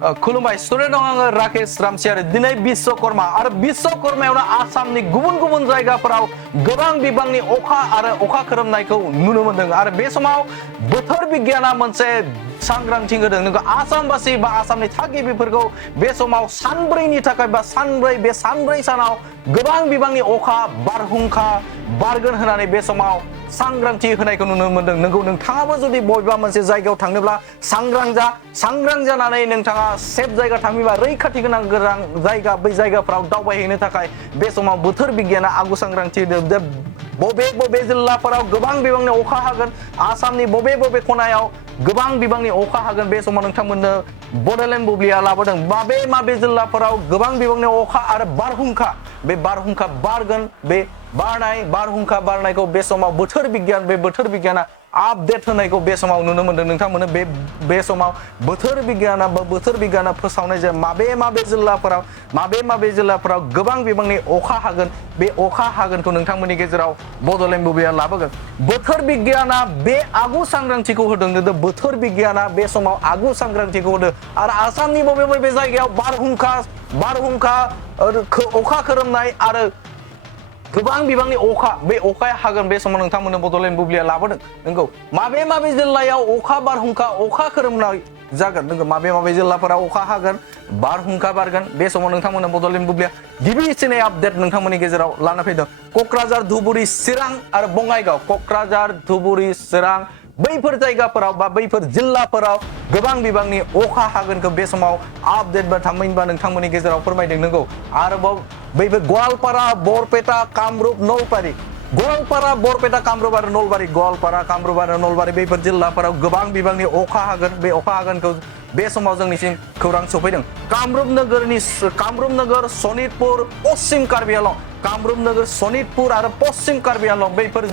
खुलुमबाय स्टुडेन्ट दं आङो राकेश रामसियारि दिनै बिश्वकर्मा आरो बिश्वकर्मायावनो आसामनि गुबुन गुबुन जायगाफोराव गोबां बिबांनि अखा आरो अखा खोरोमनायखौ नुनो मोन्दों आरो बे समाव बोथोर बिगियाना मोनसे सांग्रांथि होदों नोंखौ आसामबासि बा आसामनि थागिबिफोरखौ बे समाव सानब्रैनि थाखाय बा सानब्रै सानाव गोबां बिबांनि अखा बारहुंखा बारगोन होननानै बे समाव सांग्रांथि होनायखौ नुनो मोन्दों नोंगौ नोंथाङाबो जुदि बबेबा मोनसे जायगायाव थांनोब्ला सांग्रां जानानै नोंथाङा सेफ जायगा थाङोबा रैखाथि गोनां जायगा बै जायगाफोराव दावबायहैनो थाखाय बे समाव बोथोर बिगियाना आगु सांग्रांथि होदों बबे जिल्लाफोराव गोबां बिबांनि अखा हागोन आसामनि बबे खनायाव गोबां बिबांनि अखा हागोन बे समाव नोंथांमोननो बड'लेण्ड बुब्लिया लाबोदों माबे जिल्लाफोराव गोबां बिबांनि अखा आरो बारहुंखा बारगोन बे बारहुंखा बारनायखौ बे समाव बोथोर बिगियाना आपडेट होनायखौ बे समाव नुनो मोन्दों नोंथांमोननो बे समाव बोथोर बिगियाना फोसावनाय जे माबे जिल्लाफोराव गोबां बिबांनि अखा हागोन बे अखा हागोनखौ नोंथांमोननि गेजेराव बड'लेण्ड बुब्लिया लाबोगोन बोथोर बिगियाना बे आगु सांग्रांथिखौ होदों बोथोर बिगियाना बे समाव आगु सांग्रांथिखौ होदों आरो आसामनि बबे जायगायाव बारहुंखा अखा खोरोमनाय आरो गोबां बिबांनि बे अखाया हागोन बे समाव नोंथांमोननो बड'लेण्ड बुब्लिया लाबोदों नोंगौ माबे जिल्लायाव अखा बारहुंखा अखा खोरोमनाय जागोन नोंगौ माबे जिल्लाफोराव अखा हागोन बारहुंखा बारगोन बे समाव नोंथांमोननो बड'लेण्ड बुब्लिया गिबिसिनै आपडेट नोंथांमोननि गेजेराव लाना फैदों क'क्राझार धुबुरी चिरां आरो बङाइगाव क'क्राझार धुबुरी चिरां बैफोर जायगाफोराव बा बैफोर जिल्लाफोराव गोबां बिबांनि अखा हागोनखौ बे समाव आपडेट बा थामहिनबा नोंथांमोननि गेजेराव फोरमायदों नंगौ आरोबाव बैफोर गवालपारा बरपेटा कामरुप नलबारि गवालपारा कामरुप आरो नलबारि बैफोर जिल्लाफोराव गोबां बिबांनि अखा हागोन बे अखा हागोनखौ बे समाव जोंनिसिम खौरां सफैदों कामरुप नोगोर सनितपुर पश्चिम कार्बि आलं कामरुप नोगोर सनितपुर आरो पश्चिम कार्बि आलं बैफोर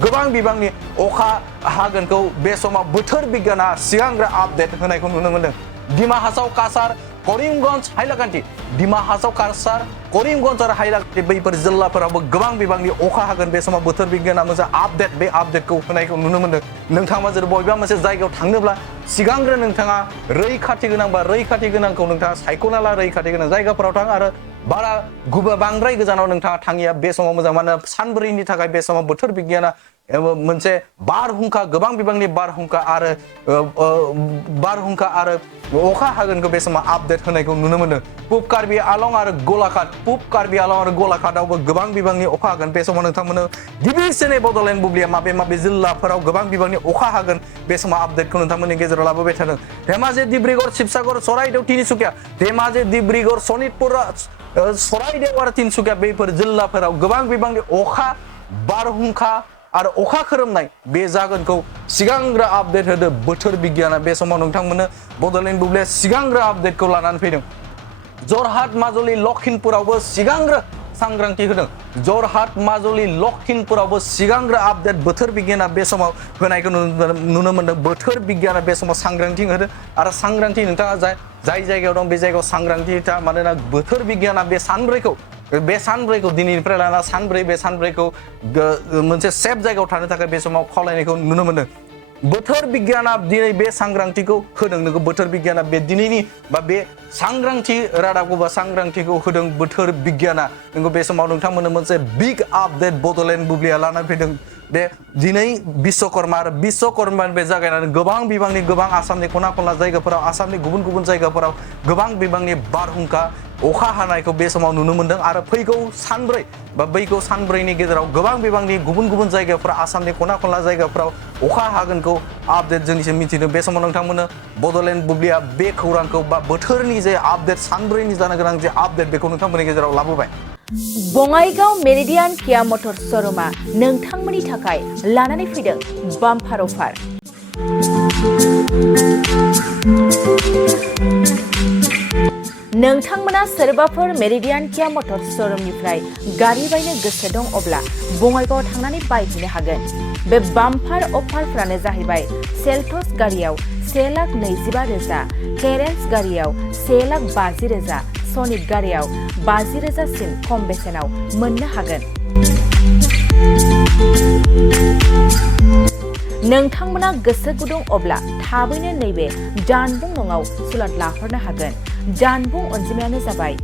गोबां बिबांनि अखा हागोनखौ बे समाव बोथोर बिगियाना सिगांग्रो आपडेट होनायखौ नुनो मोन्दों डिमा हासाव काछार करिमगन्ज हाइलाकान्दि आरो हाइलाकान्दि बैफोर जिल्लाफोरावबो गोबां बिबांनि अखा हागोन बे समाव बोथोर बिगियाना मोनसे बे आपडेटखौ होनायखौ नुनो मोन्दों नोंथाङा जुदि बबेबा मोनसे जायगायाव थांनोब्ला सिगांग्रो नोंथाङा रैखाथि गोनांखौ नोंथाङा सायख'ना ला रैखाथि गोनां जायगाफोराव थां आरो बांद्राय गोजानाव नोंथाङा थाङिया बे समाव मोजां मानोना सानब्रैनि थाखाय बे समाव बोथोर बिगियाना मोनसे गोबां बिबांनि बारहुंखा आरो अखा हागोनखौ बे समाव आपडेट होनायखौ नुनो मोनो पुब कार्बि आलं आरो गलाघाटआवबो गोबां बिबांनि अखा हागोन बे समाव नोंथांमोननो गिबिसिनै बड'लेण्ड बुब्लिया माबे जिल्लाफोराव गोबां बिबांनि अखा हागोन बे समाव आपडेटखौ नोंथांमोननि गेजेराव लाबोबाय थादों धेमाजि डिब्रुगड़ शिबसागर चराइदेव तिनिसुकिया धेमाजि डिब्रुगड़ सनितपुर चराइदेव आरो तिनसुकिया बैफोर जिल्लाफोराव गोबां बिबांनि अखा बारहुंखा आरो अखा खोरोमनाय बे जागोनखौ सिगांग्रो आपडेट होदो बोथोर बिगियाना बे समाव नोंथांमोननो बड'लेण्ड बुब्लिया सिगांग्रो आपडेटखौ लानानै फैदों जरहाट माजुलि लखिमपुरावबो सिगांग्रो सांग्रांथि होदों सिगांग्रो आपडेट बोथोर बिगियाना बे समाव होनायखौ नुनो मोन्दों बोथोर बिगियाना बे समाव सांग्रांथि होदों आरो सांग्रांथि नोंथाङा जाय जायगायाव दं बे जायगायाव सांग्रांथि था मानोना बोथोर बिगियाना बे सानब्रैखौ दिनैनिफ्राय लाना बे सानब्रैखौ मोनसे सेफ जायगायाव थानो थाखाय बे समाव खावलायनायखौ नुनो मोनो बोथोर बिगियाना दिनै बे सांग्रांथिखौ होदों नोंगौ बोथोर बिगियाना बे दिनैनि बा बे सांग्रांथि रादाबखौ बा सांग्रांथिखौ होदों बोथोर बिगियाना नोंगौ बे समाव नोंथांमोननो मोनसे बिग आपडेट बड'लेण्ड बुब्लिया लानानै फैदों बे दिनै बिश्वकर्मा बे जागायनानै गोबां बिबांनि आसामनि खना खनला जायगाफोराव आसामनि गुबुन जायगाफोराव गोबां बिबांनि बारहुंखा अखा हानायखौ बे समाव नुनो मोन्दों आरो फैगौ सानब्रैनि गेजेराव गोबां बिबांनि गुबुन जायगाफोराव आसामनि खना खनला जायगाफोराव अखा हागोनखौ आपडेट जोंनिसिम मिथिदों बे समाव नोंथांमोननो बड'लेण्ड बुब्लिया बे खौरांखौ बा बोथोरनि जे आपडेट सानब्रैनि जानो गोनां जे आपडेट बेखौ नोंथांमोननि गेजेराव लाबोबाय बङाइगाव मेरिडियान किया मटर श'रुमा नोंथांमोननि थाखाय लानानै फैदों बाम्पार अफार नोंथांमोना सोरबाफोर मेरिडियान किया मटर श'रुमनिफ्राय गारि बायनो गोसो दं अब्ला बङाइगावआव थांनानै बायहैनो हागोन बे बाम्पार अफारफ्रानो जाहैबाय सेल्टस गारियाव 1,25,000 केरेन्स गारियाव 1,50,000 सनिक गारियाव 50,000 सिम खम बेसेनाव मोननो हागोन नोंथांमोना गोसो गुदुं अब्ला थाबैनो नैबे जानबुं नङाव सुलाद लाहरनो हागोन। जानबुं अनजिमायानो जाबाय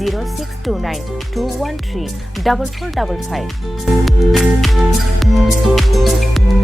0629 213 4455।